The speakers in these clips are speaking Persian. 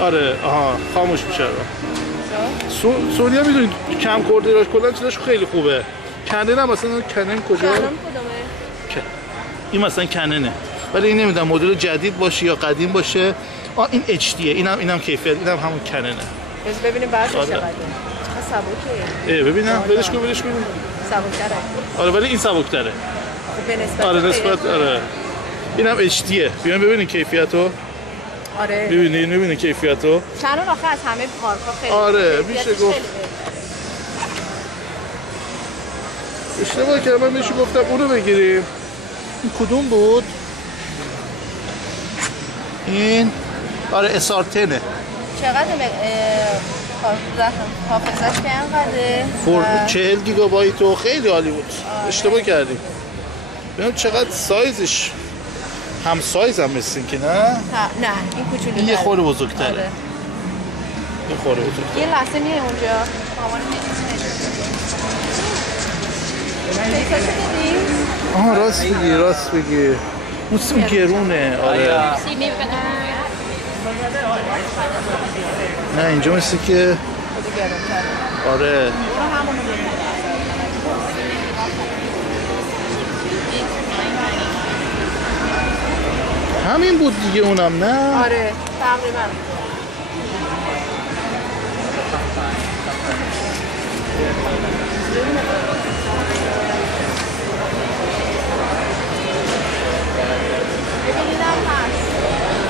آره آها خاموش میشه. سونیا میدونید کم کرده راش کلا چیزاش خیلی خوبه. کنن هم مثلا کنن کجا؟ کدومه؟ این مثلا کننه. ولی این نمیدونم مدل جدید باشه یا قدیم باشه. این اچ دیه. اینم کیفیت. اینم همون کننه. بس ببینیم بعدش چقدره. سبکه. ببینم ولش کن. سبک‌تره. آره ولی این سبک‌تره. به نسبت آره نسبت آره. اینم اچ دیه. بیاین ببینید کیفیتو. آره. ببینید کیفیتو. چنان آخه از همه مارکا خیلی. آره میشه گفت. اشتباه کردم من بهش گفتم اونو بگیریم. این کدوم بود؟ این آره اسارتنه. چقدر حافظش که اینقدره؟ 40 گیگابایت و خیلی عالی بود. اشتباه کردیم. ببینم چقدر سایزش هم سایز هم مثل که نه؟ نه این کوچولوه. این یه خورده بزرگتره. آره. یه خورده بزرگتره. یه لحظه میه اونجا. مامان آها راست بگی. اون سیم گرونه. آره. نه اینجا مثل که آره همین بود دیگه اونم نه؟ آره تقریبا.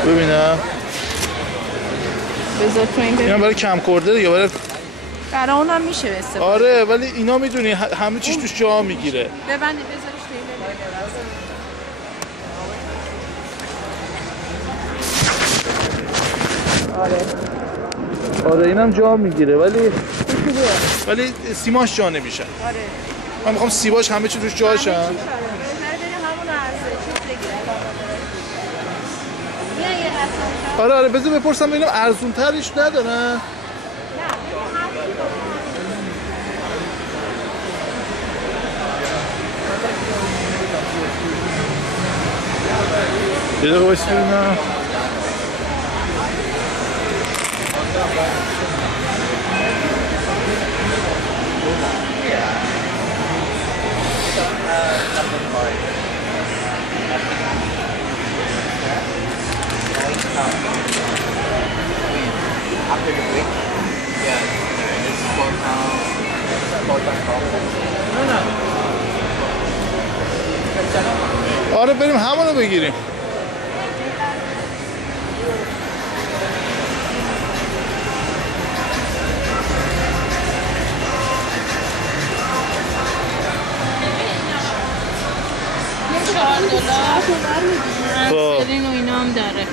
ببینم بذار تو این اینا برای کم کرده یا برای اونم میشه به استفاده. آره ولی اینا میدونی همه چیز توش جا میگیره. ببندید بذارش تو آره اینم جا میگیره ولی سیماش جا نمیشه. آره من میخوام سیماش همه چی توش جاشن. آره بذار بپرسم ببینم ارزون ترش ندارن. یه دقیقه بایستی ببینم. آره بریم همونو بگیریم. $4 و اینا هم داره.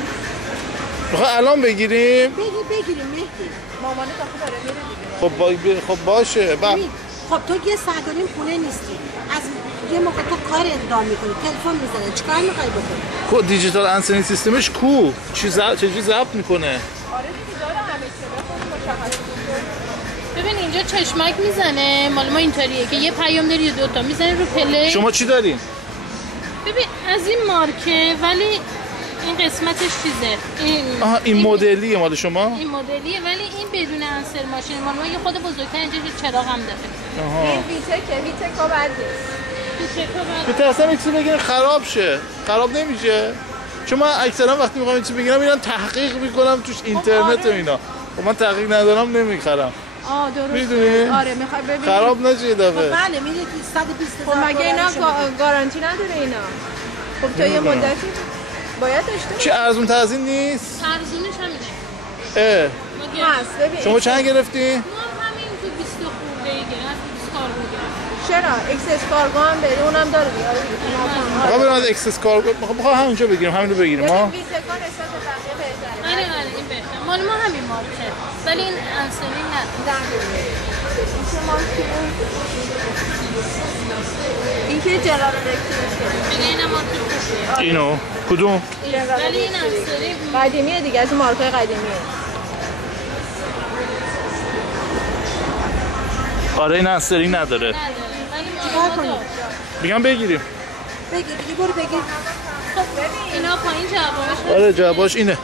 میخوای الان بگیریم؟ بگیریم مهدی. مامانت آخه داره میره دیگه. خب باشه. خب تو یه ساعت و نیم خونه نیستی. از یه موقع تو کار اقدام میکنی، تلفن میزنه، چیکار میخوای بکنی؟ کو دیجیتال انسنی سیستمش کو؟ چجوری ضبط میکنه؟ آره دیگه داره همه چی. ببین اینجا چشمک میزنه. مال ما اینطوریه که یه پیام داری دو تا میزنی رو پله. شما چی دارین؟ ببین از این مارکه ولی این قسمتش چیزه. این مدلیه مال شما؟ این مدلیه ولی این بدون انسر ماشین مال ما یه خود بزرگتر اینجا چراغ هم داره. این ویتکا بعد نیست. اصلا این چیزی بگیرن خراب شه. خراب نمیشه. چون من اکثرا وقتی میخوام این چیزی بگیرم میرم تحقیق میکنم توش اینترنت و اینا. خب من تحقیق ندارم نمیخرم. درست. میدونی؟ آره میخوای ببینی خراب نشه یه دفعه. بله میره 120,000. خب مگه اینا گارانتی نداره اینا؟ خب تا یه مدتی باید داشته چی ارزون تر از این نیست؟ ارزونش همینه. هست ببین. شما چند گرفتی؟ ما همین تو 20 خورده گرفت 20 کارگو گرفت. چرا؟ اکسس کارگو هم بری اونم داره دیگه. آقا برام از اکسس کارگو میخوام همونجا بگیریم همین رو بگیریم ها. ویتکا نسبت به بقیه بهتره. آره این بهتره. مال ما همین مارکه. ولی این انسری نه. این که جنرال الکتریکه. دیگه اینا مارکه خوبیه. اینو کدوم؟ ولی این انسری قدیمیه دیگه از مارکای قدیمیه. آره این انسری نداره. نداره. ولی ما داره. میگم بگیریم. بگیر برو بگیر. خب اینا پایین جوابش. آره جوابش اینه.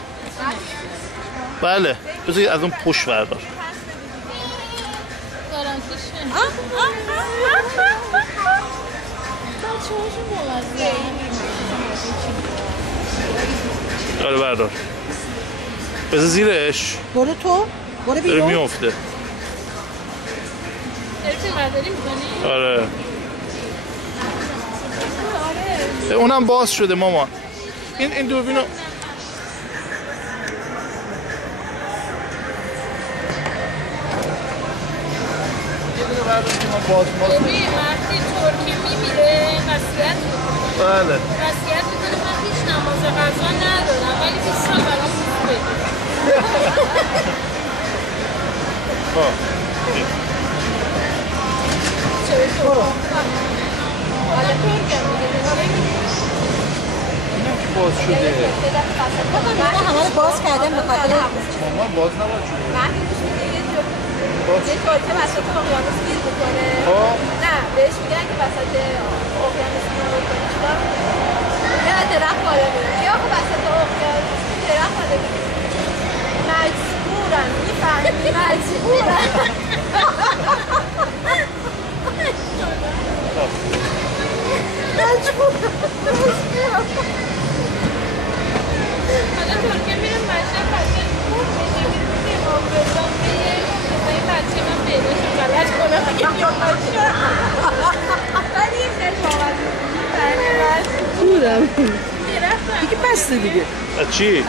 بله بذار از اون پشت بردار آره بردار بذار زیرش برو تو برو داره بیرون میفته آره اونم باز شده مامان این دوربینو ببین وقتی ترکی میمیره وصیت میکنه بله وصیت میکنه من هیچ نماز قضا ندارم ولی 20 سال برام پول بده برو حالا ترکم باز شده همه رو باز کردم به خاطر مامان باز نباید شده وقتی روش میگه یه ترکه وسط اقیانوس گیر میکنه نه بهش میگن که وسط اقیانوس گیر میکنه چیکار میکنه نه درخت بالا میره یا خب وسط اقیانوس درخت بالا میره مجبورن میفهمی مجبورن حالا ترکیه میره مشهد بچه خوب میشه میره آفرستان میره این بچه من پیدا شد غلط کنم بگم یا بچه ولی این خیلی باور بودم میرفتم دیگه بسته دیگه چی؟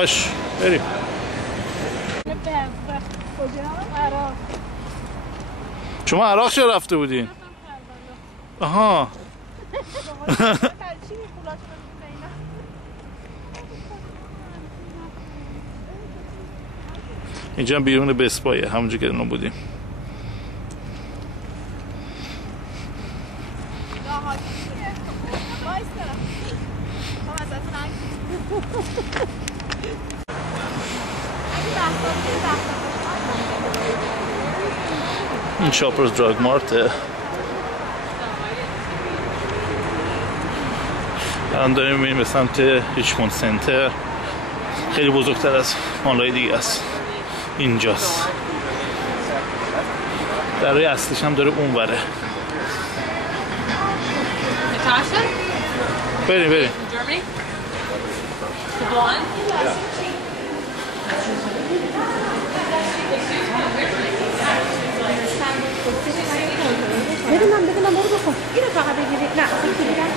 باش بریم شما عراق چرا رفته بودین؟ آها اینجا هم بیرون بسپایه همونجا که نو بودیم این شاپرز دراگ مارته الان داریم میریم به سمت ریچموند سنتر خیلی بزرگتر از مالای دیگه است اینجاست درای اصلیش هم داره اون بره بریم بدونم برو بخور اینو فقط بگیری نه بگیرم